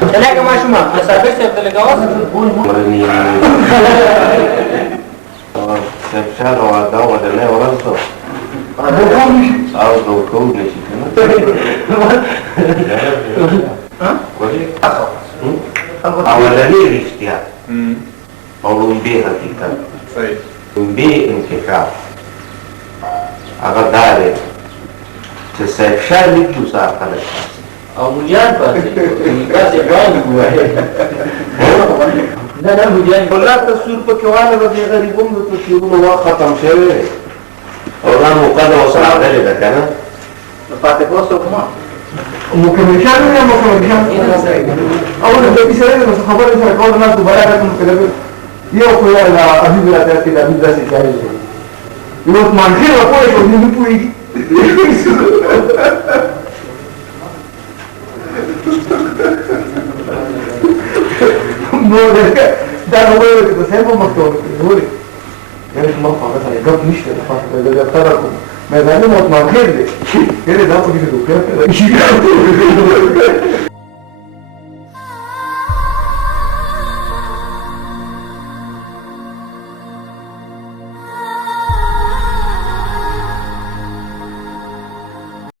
Înțeleagă mai și mă, să aveți să le gaua? Sepšano a dao da ne orazo. Auto koudnici, ne? Ama da nije rištija. Olumbi hakikat. Lumbi intikaf. Aga dare. Se sepšan nici usa arkadaşlar. Amulian pasti, kasih bang gue. Nada amulian. Kalau tasur pakai wala bagi garibum itu siapa wah khatam sih. Orang muka dah usah ada le kan? Lepas itu semua. ممكن يا ممكن أول ما بيسألني بس خبر إنت كل الناس تبارك الله كده يوم كده لا أبي لا تأتي لا أبي بس يجاري يوم ما نخير أقول لك إنه بيجي ده هو اللي بسمعه مكتوب يقول يعني ما فاهم مثلا جاب مش ده ده تركم ما زالوا ما خير ده كده ده كده